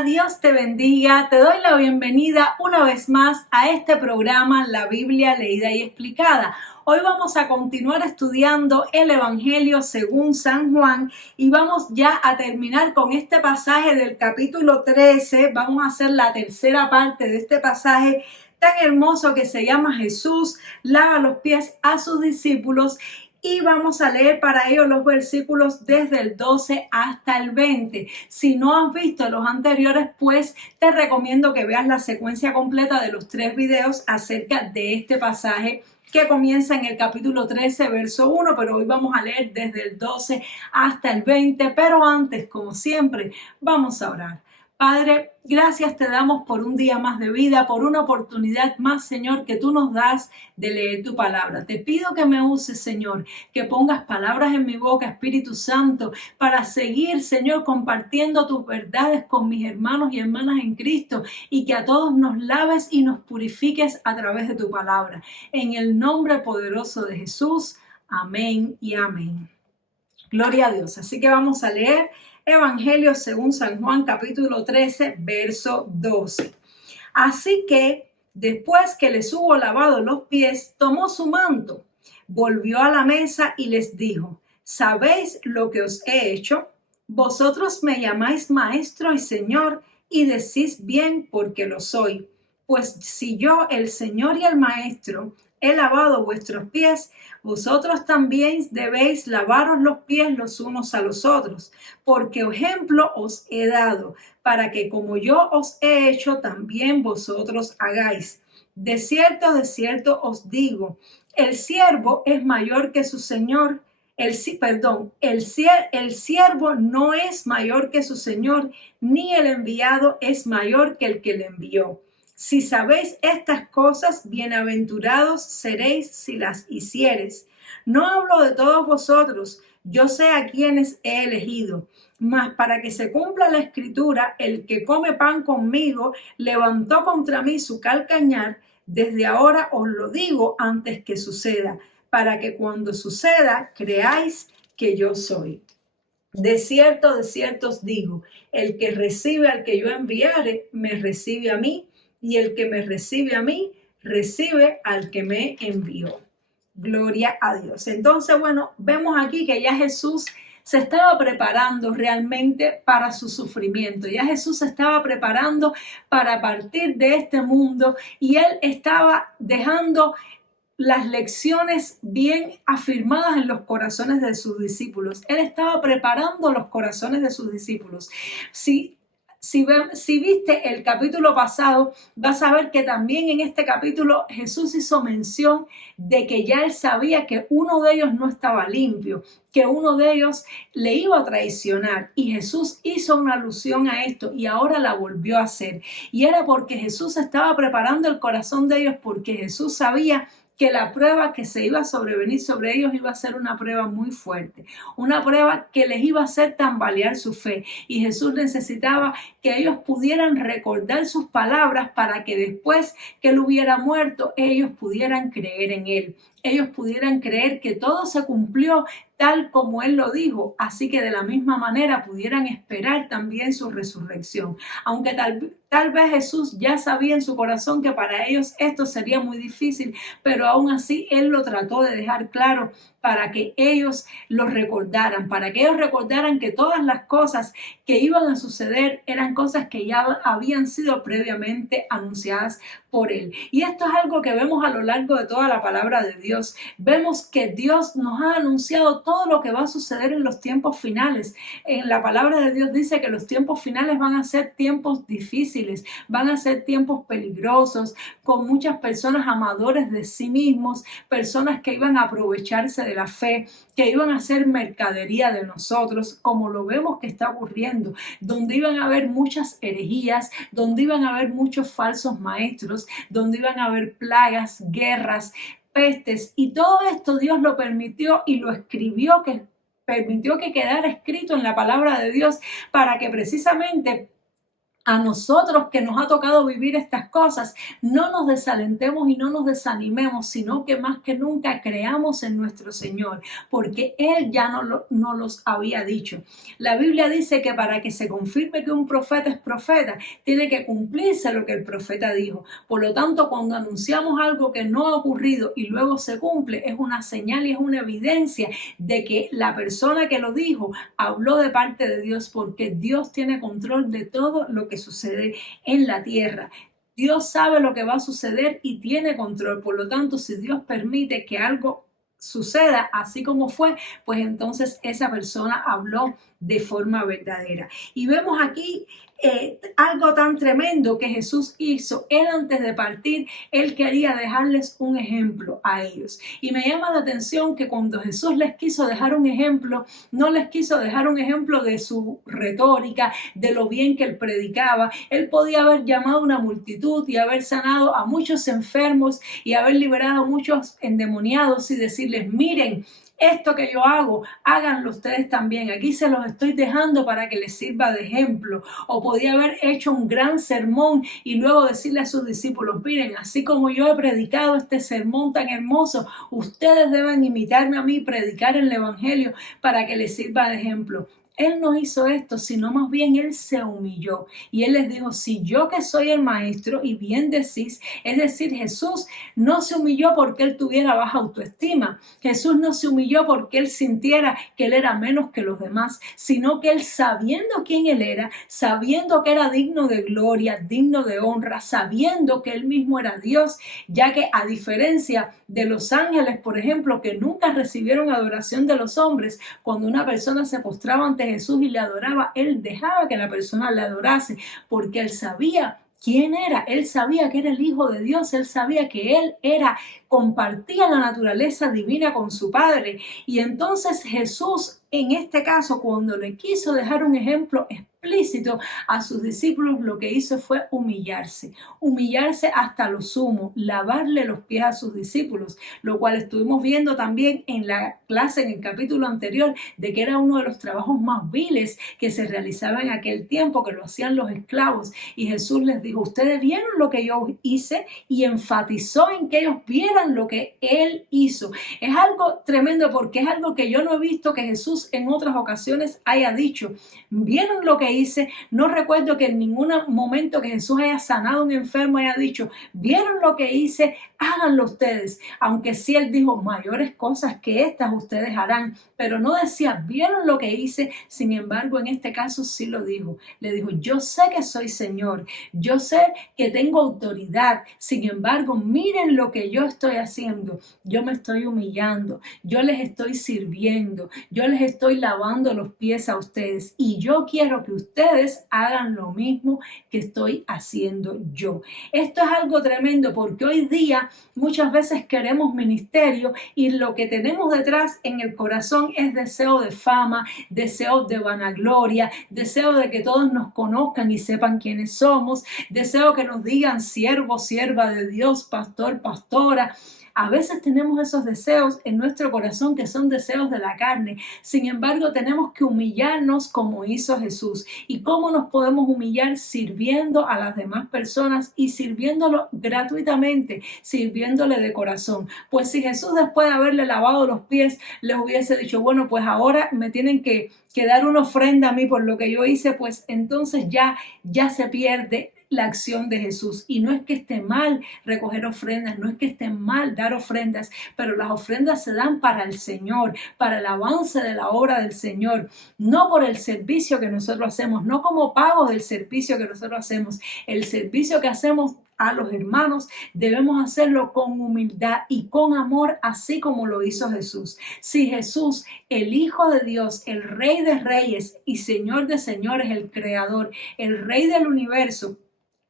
Hola, Dios te bendiga. Te doy la bienvenida una vez más a este programa, La Biblia Leída y Explicada. Hoy vamos a continuar estudiando el Evangelio según San Juan y vamos ya a terminar con este pasaje del capítulo 13. Vamos a hacer la tercera parte de este pasaje tan hermoso que se llama Jesús lava los pies a sus discípulos. Y vamos a leer para ello los versículos desde el 12 hasta el 20. Si no has visto los anteriores, pues te recomiendo que veas la secuencia completa de los 3 videos acerca de este pasaje que comienza en el capítulo 13, verso 1, pero hoy vamos a leer desde el 12 hasta el 20. Pero antes, como siempre, vamos a orar. Padre, gracias te damos por un día más de vida, por una oportunidad más, Señor, que tú nos das de leer tu palabra. Te pido que me uses, Señor, que pongas palabras en mi boca, Espíritu Santo, para seguir, Señor, compartiendo tus verdades con mis hermanos y hermanas en Cristo y que a todos nos laves y nos purifiques a través de tu palabra. En el nombre poderoso de Jesús, amén y amén. Gloria a Dios. Así que vamos a leer Evangelio según San Juan, capítulo 13, verso 12. Así que, después que les hubo lavado los pies, tomó su manto, volvió a la mesa y les dijo: ¿sabéis lo que os he hecho? Vosotros me llamáis maestro y señor, y decís bien porque lo soy. Pues si yo, el Señor y el Maestro, he lavado vuestros pies, vosotros también debéis lavaros los pies los unos a los otros, porque ejemplo os he dado, para que como yo os he hecho, también vosotros hagáis. De cierto os digo, el siervo es mayor que su señor. El siervo no es mayor que su señor, ni el enviado es mayor que el que le envió. Si sabéis estas cosas, bienaventurados seréis si las hiciereis. No hablo de todos vosotros, yo sé a quienes he elegido. Mas para que se cumpla la escritura, el que come pan conmigo levantó contra mí su calcañar. Desde ahora os lo digo antes que suceda, para que cuando suceda creáis que yo soy. De cierto os digo, el que recibe al que yo enviare, me recibe a mí, y el que me recibe a mí, recibe al que me envió. Gloria a Dios. Entonces, bueno, vemos aquí que ya Jesús se estaba preparando realmente para su sufrimiento. Ya Jesús se estaba preparando para partir de este mundo y él estaba dejando las lecciones bien afirmadas en los corazones de sus discípulos. Él estaba preparando los corazones de sus discípulos. Si viste el capítulo pasado, vas a ver que también en este capítulo Jesús hizo mención de que ya él sabía que uno de ellos no estaba limpio, que uno de ellos le iba a traicionar. Y Jesús hizo una alusión a esto y ahora la volvió a hacer. Y era porque Jesús estaba preparando el corazón de ellos, porque Jesús sabía que la prueba que se iba a sobrevenir sobre ellos iba a ser una prueba muy fuerte, una prueba que les iba a hacer tambalear su fe. Y Jesús necesitaba que ellos pudieran recordar sus palabras para que después que él hubiera muerto, ellos pudieran creer en él. Ellos pudieran creer que todo se cumplió tal como él lo dijo, así que de la misma manera pudieran esperar también su resurrección. Aunque tal vez Jesús ya sabía en su corazón que para ellos esto sería muy difícil, pero aún así él lo trató de dejar claro para que ellos lo recordaran, para que ellos recordaran que todas las cosas que iban a suceder eran cosas que ya habían sido previamente anunciadas por él. Y esto es algo que vemos a lo largo de toda la palabra de Dios. Vemos que Dios nos ha anunciado todo lo que va a suceder en los tiempos finales. En la palabra de Dios dice que los tiempos finales van a ser tiempos difíciles, van a ser tiempos peligrosos, con muchas personas amadores de sí mismos, personas que iban a aprovecharse de la fe, que iban a hacer mercadería de nosotros, como lo vemos que está ocurriendo, donde iban a haber muchas herejías, donde iban a haber muchos falsos maestros, donde iban a haber plagas, guerras, pestes, y todo esto Dios lo permitió y lo escribió, que permitió que quedara escrito en la palabra de Dios para que precisamente a nosotros que nos ha tocado vivir estas cosas, no nos desalentemos y no nos desanimemos, sino que más que nunca creamos en nuestro Señor, porque Él ya no los había dicho. La Biblia dice que para que se confirme que un profeta es profeta, tiene que cumplirse lo que el profeta dijo. Por lo tanto, cuando anunciamos algo que no ha ocurrido y luego se cumple, es una señal y es una evidencia de que la persona que lo dijo habló de parte de Dios, porque Dios tiene control de todo lo que sucede en la tierra. Dios sabe lo que va a suceder y tiene control. Por lo tanto, si Dios permite que algo suceda así como fue, pues entonces esa persona habló de forma verdadera. Y vemos aquí algo tan tremendo que Jesús hizo. Él, antes de partir, Él quería dejarles un ejemplo a ellos. Y me llama la atención que cuando Jesús les quiso dejar un ejemplo, no les quiso dejar un ejemplo de su retórica, de lo bien que Él predicaba. Él podía haber llamado a una multitud y haber sanado a muchos enfermos y haber liberado a muchos endemoniados y decirles: miren, esto que yo hago, háganlo ustedes también. Aquí se los estoy dejando para que les sirva de ejemplo. O podía haber hecho un gran sermón y luego decirle a sus discípulos: miren, así como yo he predicado este sermón tan hermoso, ustedes deben imitarme a mí y predicar el evangelio para que les sirva de ejemplo. Él no hizo esto, sino más bien Él se humilló. Y Él les dijo: si yo que soy el maestro, y bien decís, es decir, Jesús no se humilló porque Él tuviera baja autoestima. Jesús no se humilló porque Él sintiera que Él era menos que los demás, sino que Él, sabiendo quién Él era, sabiendo que era digno de gloria, digno de honra, sabiendo que Él mismo era Dios, ya que a diferencia de los ángeles, por ejemplo, que nunca recibieron adoración de los hombres, cuando una persona se postraba ante Jesús y le adoraba, Él dejaba que la persona le adorase, porque Él sabía quién era. Él sabía que era el Hijo de Dios. Él sabía que Él compartía la naturaleza divina con su Padre. Y entonces Jesús, en este caso, cuando le quiso dejar un ejemplo explícito a sus discípulos, lo que hizo fue humillarse hasta lo sumo, lavarle los pies a sus discípulos, lo cual estuvimos viendo también en la clase, en el capítulo anterior, de que era uno de los trabajos más viles que se realizaba en aquel tiempo, que lo hacían los esclavos. Y Jesús les dijo: ustedes vieron lo que yo hice, y enfatizó en que ellos vieran lo que Él hizo. Es algo tremendo, porque es algo que yo no he visto que Jesús en otras ocasiones haya dicho. ¿Vieron lo que hice? No recuerdo que en ningún momento que Jesús haya sanado a un enfermo haya dicho: ¿vieron lo que hice? Háganlo ustedes. Aunque sí Él dijo: mayores cosas que estas ustedes harán, pero no decía: ¿vieron lo que hice? Sin embargo, en este caso sí lo dijo. Le dijo: yo sé que soy Señor, yo sé que tengo autoridad, sin embargo, miren lo que yo estoy haciendo. Yo me estoy humillando, yo les estoy sirviendo, yo les estoy lavando los pies a ustedes, y yo quiero que ustedes hagan lo mismo que estoy haciendo yo. Esto es algo tremendo, porque hoy día muchas veces queremos ministerio y lo que tenemos detrás en el corazón es deseo de fama, deseo de vanagloria, deseo de que todos nos conozcan y sepan quiénes somos, deseo que nos digan siervo, sierva de Dios, pastor, pastora. A veces tenemos esos deseos en nuestro corazón que son deseos de la carne. Sin embargo, tenemos que humillarnos como hizo Jesús. ¿Y cómo nos podemos humillar? Sirviendo a las demás personas y sirviéndolo gratuitamente, sirviéndole de corazón. Pues si Jesús, después de haberle lavado los pies, les hubiese dicho: bueno, pues ahora me tienen que dar una ofrenda a mí por lo que yo hice, pues entonces ya se pierde la acción de Jesús. Y no es que esté mal recoger ofrendas, no es que esté mal dar ofrendas, pero las ofrendas se dan para el Señor, para el avance de la obra del Señor, no por el servicio que nosotros hacemos, no como pago del servicio que nosotros hacemos. El servicio que hacemos a los hermanos debemos hacerlo con humildad y con amor, así como lo hizo Jesús. Si Jesús, el Hijo de Dios, el Rey de Reyes y Señor de Señores, el Creador, el Rey del universo,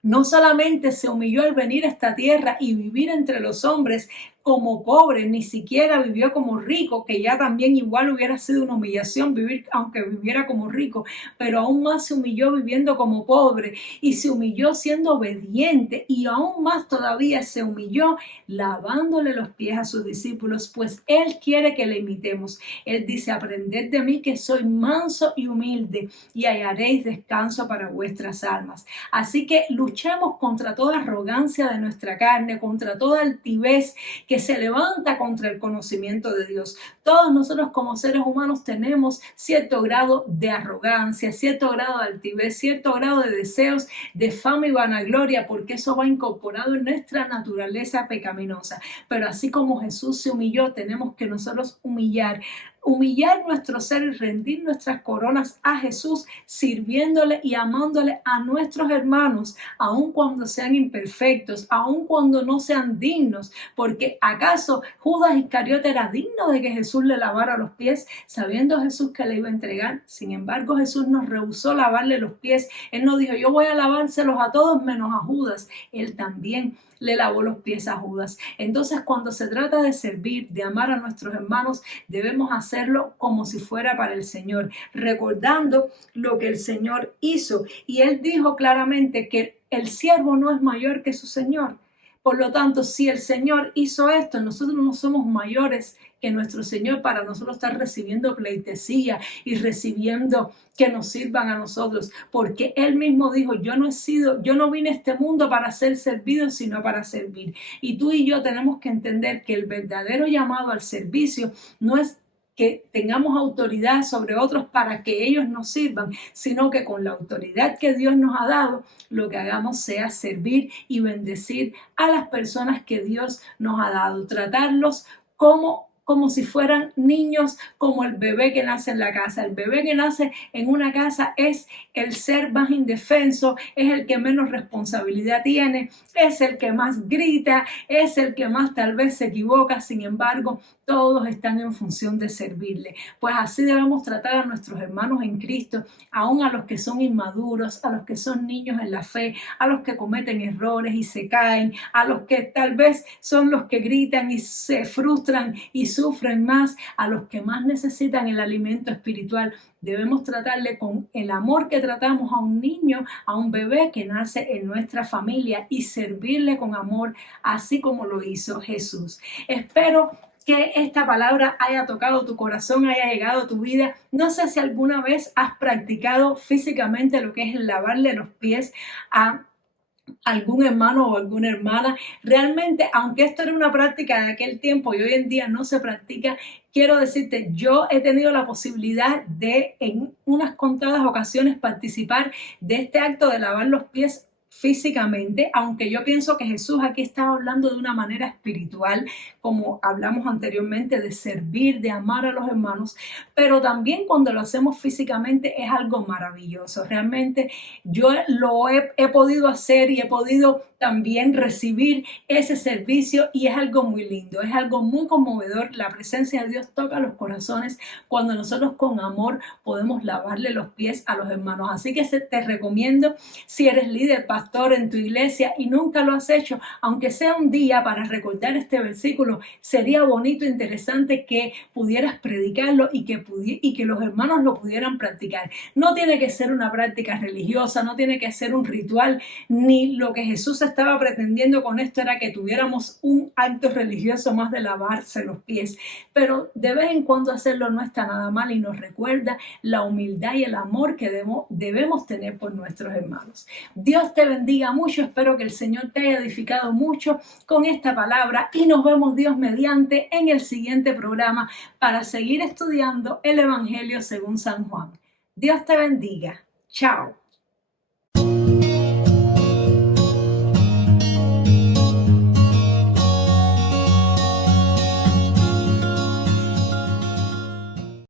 no solamente se humilló al venir a esta tierra y vivir entre los hombres como pobre, ni siquiera vivió como rico, que ya también igual hubiera sido una humillación vivir, aunque viviera como rico, pero aún más se humilló viviendo como pobre y se humilló siendo obediente y aún más todavía se humilló lavándole los pies a sus discípulos, pues Él quiere que le imitemos. Él dice: aprended de mí que soy manso y humilde y hallaréis descanso para vuestras almas. Así que luchemos contra toda arrogancia de nuestra carne, contra toda altivez que se levanta contra el conocimiento de Dios. Todos nosotros como seres humanos tenemos cierto grado de arrogancia, cierto grado de altivez, cierto grado de deseos de fama y vanagloria, porque eso va incorporado en nuestra naturaleza pecaminosa. Pero así como Jesús se humilló, tenemos que nosotros humillar nuestro ser y rendir nuestras coronas a Jesús, sirviéndole y amándole a nuestros hermanos, aun cuando sean imperfectos, aun cuando no sean dignos, porque ¿acaso Judas Iscariote era digno de que Jesús le lavara los pies, sabiendo Jesús que le iba a entregar? Sin embargo, Jesús nos rehusó lavarle los pies. Él no dijo: yo voy a lavárselos a todos menos a Judas. Él también le lavó los pies a Judas. Entonces, cuando se trata de servir, de amar a nuestros hermanos, debemos hacerlo como si fuera para el Señor, recordando lo que el Señor hizo. Y Él dijo claramente que el siervo no es mayor que su Señor. Por lo tanto, si el Señor hizo esto, nosotros no somos mayores que nuestro Señor para nosotros estar recibiendo pleitesía y recibiendo que nos sirvan a nosotros, porque Él mismo dijo: yo no vine a este mundo para ser servido, sino para servir. Y tú y yo tenemos que entender que el verdadero llamado al servicio no es que tengamos autoridad sobre otros para que ellos nos sirvan, sino que con la autoridad que Dios nos ha dado, lo que hagamos sea servir y bendecir a las personas que Dios nos ha dado, tratarlos como si fueran niños, como el bebé que nace en la casa. El bebé que nace en una casa es el ser más indefenso, es el que menos responsabilidad tiene, es el que más grita, es el que más tal vez se equivoca. Sin embargo, todos están en función de servirle. Pues así debemos tratar a nuestros hermanos en Cristo, aún a los que son inmaduros, a los que son niños en la fe, a los que cometen errores y se caen, a los que tal vez son los que gritan y se frustran y sufren más, a los que más necesitan el alimento espiritual. Debemos tratarle con el amor que tratamos a un niño, a un bebé que nace en nuestra familia, y servirle con amor, así como lo hizo Jesús. Espero que esta palabra haya tocado tu corazón, haya llegado a tu vida. No sé si alguna vez has practicado físicamente lo que es lavarle los pies a algún hermano o alguna hermana. Realmente, aunque esto era una práctica de aquel tiempo y hoy en día no se practica, quiero decirte, yo he tenido la posibilidad de en unas contadas ocasiones participar de este acto de lavar los pies físicamente, aunque yo pienso que Jesús aquí estaba hablando de una manera espiritual, como hablamos anteriormente, de servir, de amar a los hermanos, pero también cuando lo hacemos físicamente es algo maravilloso. Realmente yo lo he podido hacer y he podido también recibir ese servicio, y es algo muy lindo, es algo muy conmovedor. La presencia de Dios toca los corazones cuando nosotros con amor podemos lavarle los pies a los hermanos. Así que te recomiendo, si eres líder, pastor en tu iglesia y nunca lo has hecho, aunque sea un día para recordar este versículo, sería bonito e interesante que pudieras predicarlo y que los hermanos lo pudieran practicar. No tiene que ser una práctica religiosa, no tiene que ser un ritual, ni lo que Jesús estaba pretendiendo con esto era que tuviéramos un acto religioso más de lavarse los pies, pero de vez en cuando hacerlo no está nada mal y nos recuerda la humildad y el amor que debemos tener por nuestros hermanos. Dios te bendiga mucho, espero que el Señor te haya edificado mucho con esta palabra y nos vemos, Dios mediante, en el siguiente programa para seguir estudiando el Evangelio según San Juan. Dios te bendiga. Chao.